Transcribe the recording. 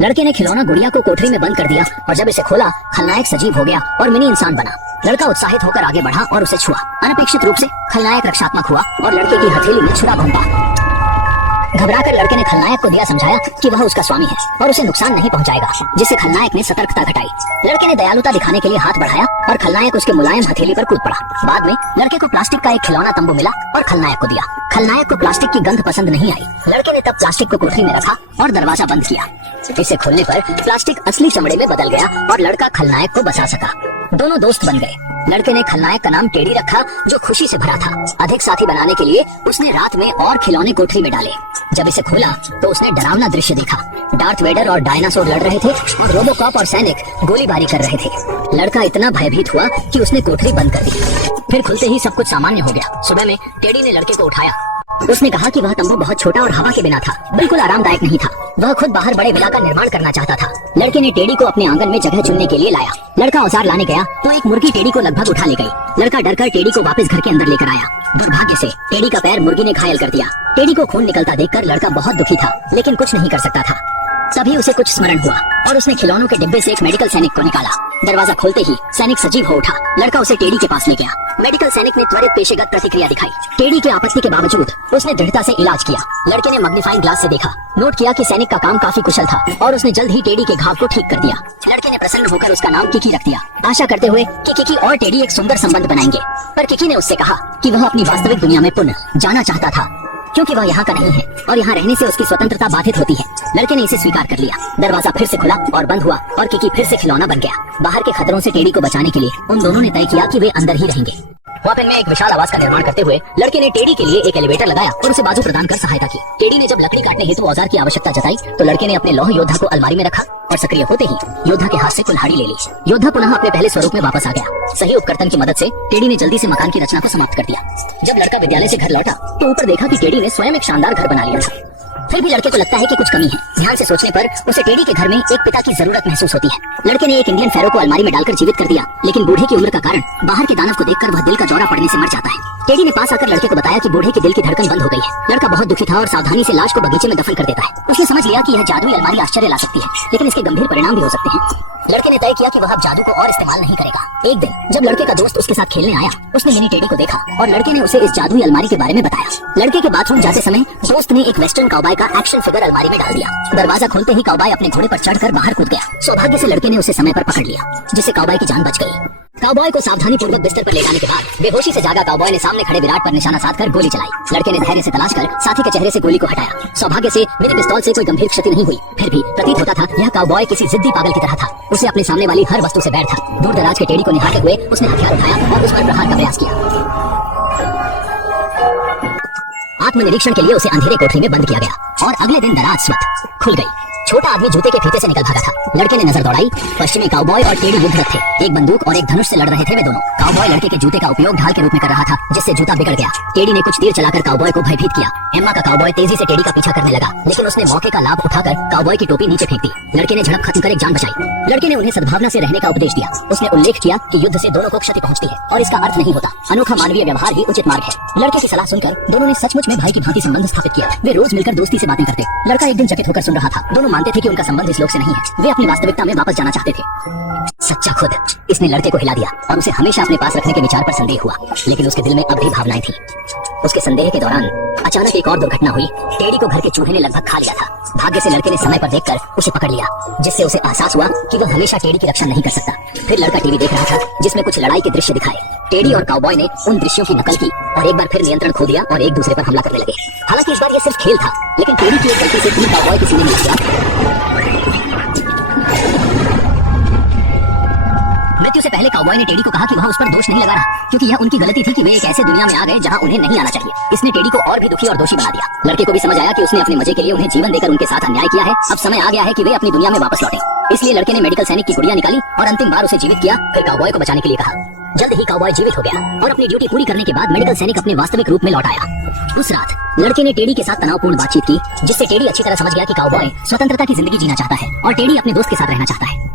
लड़के ने खिलौना गुड़िया को कोठरी में बंद कर दिया और जब इसे खोला, खलनायक सजीव हो गया और मिनी इंसान बना। लड़का उत्साहित होकर आगे बढ़ा और उसे छुआ। अनपेक्षित रूप से खलनायक रक्षात्मक हुआ और लड़के की हथेली में छुरा घूमा। घबराकर लड़के ने खलनायक को दिया समझाया कि वह उसका स्वामी है और उसे नुकसान नहीं पहुंचाएगा, जिससे खलनायक ने सतर्कता घटाई। लड़के ने दयालुता दिखाने के लिए हाथ बढ़ाया और खलनायक उसके मुलायम हथेली पर कूद पड़ा। बाद में लड़के को प्लास्टिक का एक खिलौना तंबू मिला और खलनायक को दिया। खलनायक को प्लास्टिक की गंध पसंद नहीं आई। लड़के ने तब प्लास्टिक को कोठरी में रखा और दरवाजा बंद किया। इसे खोलने पर प्लास्टिक असली चमड़े में बदल गया और लड़का खलनायक को बचा सका। दोनों दोस्त बन गए। लड़के ने खलनायक का नाम टेडी रखा, जो खुशी से भरा था। अधिक साथी बनाने के लिए उसने रात में और खिलौने कोठरी में डाले। जब इसे खोला तो उसने डरावना दृश्य देखा। डार्थ वेडर और डायनासोर लड़ रहे थे और रोबोकॉप और सैनिक गोलीबारी कर रहे थे। लड़का इतना भयभीत हुआ कि उसने कोठरी बंद कर दी। फिर खुलते ही सब कुछ सामान्य हो गया। सुबह में टेडी ने लड़के को उठाया। उसने कहा कि वह तंबू बहुत छोटा और हवा के बिना था, बिल्कुल आरामदायक नहीं था। वह खुद बाहर बड़े विला का निर्माण करना चाहता था। लड़के ने टेडी को अपने आंगन में जगह चुनने के लिए लाया। लड़का औजार लाने गया तो एक मुर्गी टेडी को लगभग उठा ले गई। लड़का डरकर टेडी को वापस घर के अंदर लेकर आया। दुर्भाग्य से टेडी का पैर मुर्गी ने घायल कर दिया। टेडी को खून निकलता देखकर लड़का बहुत दुखी था, लेकिन कुछ नहीं कर सकता था। तभी उसे कुछ स्मरण हुआ और उसने खिलौनों के डिब्बे से एक मेडिकल सैनिक को निकाला। दरवाजा खोलते ही सैनिक सजीव हो उठा। लड़का उसे टेडी के पास ले गया। मेडिकल सैनिक ने त्वरित पेशेगत प्रतिक्रिया दिखाई। टेडी के आपत्ति के बावजूद उसने दृढ़ता से इलाज किया। लड़के ने मैग्नीफाइंग ग्लास से देखा, नोट किया कि सैनिक का काम काफी कुशल था और उसने जल्द ही टेडी के घाव को ठीक कर दिया। लड़के ने प्रसन्न होकर उसका नाम किकी रख दिया, आशा करते हुए कि किकी और टेडी एक सुंदर संबंध बनाएंगे। पर किकी ने उससे कहा कि वह अपनी वास्तविक दुनिया में पुनः जाना चाहता था, क्योंकि वह यहाँ का नहीं है और यहाँ रहने से उसकी स्वतंत्रता बाधित होती है। लड़के ने इसे स्वीकार कर लिया। दरवाजा फिर से खुला और बंद हुआ और किकी फिर से खिलौना बन गया। बाहर के खतरों से टेडी को बचाने के लिए उन दोनों ने तय किया कि वे अंदर ही रहेंगे। वापन में एक विशाल आवास का निर्माण करते हुए लड़के ने टेडी के लिए एक एलिवेटर लगाया और उसे बाजू प्रदान कर सहायता की। टेडी ने जब लकड़ी काटने हेतु औजार की आवश्यकता जताई तो लड़के ने अपने लौह योद्धा को अलमारी में रखा और सक्रिय होते ही योद्धा के हाथ से कुल्हाड़ी ले ली। योद्धा पुनः अपने पहले स्वरूप में वापस आ गया। सही उपकर्तन की मदद से टेडी ने जल्दी से मकान की रचना को समाप्त कर दिया। जब लड़का विद्यालय से घर लौटा तो ऊपर देखा कि टेडी ने स्वयं एक शानदार घर बना लिया था। फिर भी लड़के को लगता है कि कुछ कमी है। ध्यान से सोचने पर उसे टेडी के घर में एक पिता की जरूरत महसूस होती है। लड़के ने एक इंडियन फेरो को अलमारी में डालकर जीवित कर दिया, लेकिन बूढ़े की उम्र का कारण बाहर के दानव को देखकर वह दिल का दौरा पड़ने से मर जाता है। टेडी ने पास आकर लड़के को बताया कि बूढ़े के दिल की धड़कन बंद हो गई है। लड़का बहुत दुखी था और सावधानी से लाश को बगीचे में दफन कर देता है। उसने समझ लिया कि यह जादुई अलमारी आश्चर्य ला सकती है, लेकिन इसके गंभीर परिणाम भी हो सकते हैं। लड़के ने तय किया कि वह अब जादू को और इस्तेमाल नहीं करेगा। एक दिन जब लड़के का दोस्त उसके साथ खेलने आया, उसने मिनी टेडी को देखा और लड़के ने उसे इस जादुई अलमारी के बारे में बताया। लड़के के बाथरूम जाते समय दोस्त ने एक वेस्टर्न काउबॉय का एक्शन फिगर अलमारी में डाल दिया। दरवाजा खोलते ही काउबॉय अपने घोड़े पर चढ़कर बाहर कूद गया। सौभाग्य से लड़के ने उसे समय पर पकड़ लिया, जिससे काउबॉय की जान बच गई। काउबॉय को सावधानी पूर्वक बिस्तर पर ले जाने के बाद बेहोशी से जागा काउबॉय ने सामने खड़े विराट पर निशाना साधकर गोली चलाई। लड़के ने धैर्य से तलाश कर साथी के चेहरे से गोली को हटाया। सौभाग्य से मिनी पिस्तौल से कोई गंभीर क्षति नहीं हुई। फिर भी प्रतीत होता था यह काउबॉय किसी जिद्दी पागल की तरह था। उसे अपने सामने वाली हर वस्तु से बैर था। दूर दराज के टेडी को निहारते हुए उसने हथियार उठाया और उस पर प्रहार का प्रयास किया। आत्मनिरीक्षण के लिए उसे अंधेरे कोठरी में बंद किया गया और अगले दिन दराज स्वतः खुल गई। छोटा आदमी जूते के फीते से निकल भागा था। लड़के ने नजर दौड़ाई। पश्चिमी काउबॉय और टेडी युद्धरत थे। एक बंदूक और एक धनुष से लड़ रहे थे वे दोनों। काउबॉय लड़के के जूते का उपयोग ढाल के रूप में कर रहा था, जिससे जूता बिगड़ गया। टेडी ने कुछ तीर चलाकर काउबॉय को भयभीत किया। एम्मा का काउबॉय तेजी से टेडी का पीछा करने लगा, लेकिन उसने मौके का लाभ उठाकर काउबॉय की टोपी नीचे फेंक दी। लड़के ने झड़प खत्म कर एक जान बचाई। लड़के ने उन्हें सद्भावना से रहने का उपदेश दिया। उसने उल्लेख किया कि युद्ध से दोनों को क्षति पहुंचती है और इसका अर्थ नहीं होता। अनोखा मानवीय व्यवहार ही उचित मार्ग है। लड़के की सलाह सुनकर दोनों ने सचमुच में भाई की भांति संबंध स्थापित किया। वे रोज मिलकर दोस्ती से बातें करते। लड़का एक दिन चकित होकर सुन रहा था। दोनों मानते थे कि उनका संबंध इस लोक से नहीं है। वे अपनी वास्तविकता में वापस जाना चाहते थे। सच्चा खुद इसने लड़के को हिला दिया और उसे हमेशा अपने पास रखने के विचार पर संदेह हुआ, लेकिन उसके दिल में अब भी भावनाएं थी। उसके संदेह के दौरान अचानक एक और दुर्घटना हुई। टेडी को घर के चूहे ने लगभग खा लिया था। भाग्य से लड़के ने समय पर देखकर उसे पकड़ लिया, जिससे उसे एहसास हुआ कि वह हमेशा टेडी की रक्षा नहीं कर सकता। फिर लड़का टीवी देख रहा था, जिसमें कुछ लड़ाई के दृश्य दिखाए। टेडी और काउबॉय ने उन दृश्यों की नकल की और एक बार फिर नियंत्रण खो दिया और एक दूसरे पर हमला करने लगे। हालांकि इस बार यह सिर्फ खेल था, लेकिन टेडी की एक गलती से तीर काउबॉय के सीने में लग गया। मृत्यु से पहले काउबॉय ने टेडी को कहा कि वह उस पर दोष नहीं लगा रहा, क्योंकि यह उनकी गलती थी कि वे एक ऐसे दुनिया में आ गए जहां उन्हें नहीं आना चाहिए। इसने टेडी को और भी दुखी और दोषी बना दिया। लड़के को भी समझ आया कि उसने अपने मजे के लिए उन्हें जीवन देकर उनके साथ अन्याय किया है। अब समय आ गया है कि वे अपनी दुनिया में वापस लौटें। इसलिए लड़के ने मेडिकल सैनिक की गुड़िया निकाली और अंतिम बार उसे जीवित किया, फिर काउबॉय को बचाने के लिए कहा। जल्द ही काउबॉय जीवित हो गया और अपनी ड्यूटी पूरी करने के बाद मेडिकल सैनिक अपने वास्तविक रूप में लौट आया। उस रात लड़के ने टेडी के साथ तनावपूर्ण बातचीत की, जिससे टेडी अच्छी तरह समझ गया कि काउबॉय स्वतंत्रता की जिंदगी जीना चाहता है और टेडी अपने दोस्त के साथ रहना चाहता है।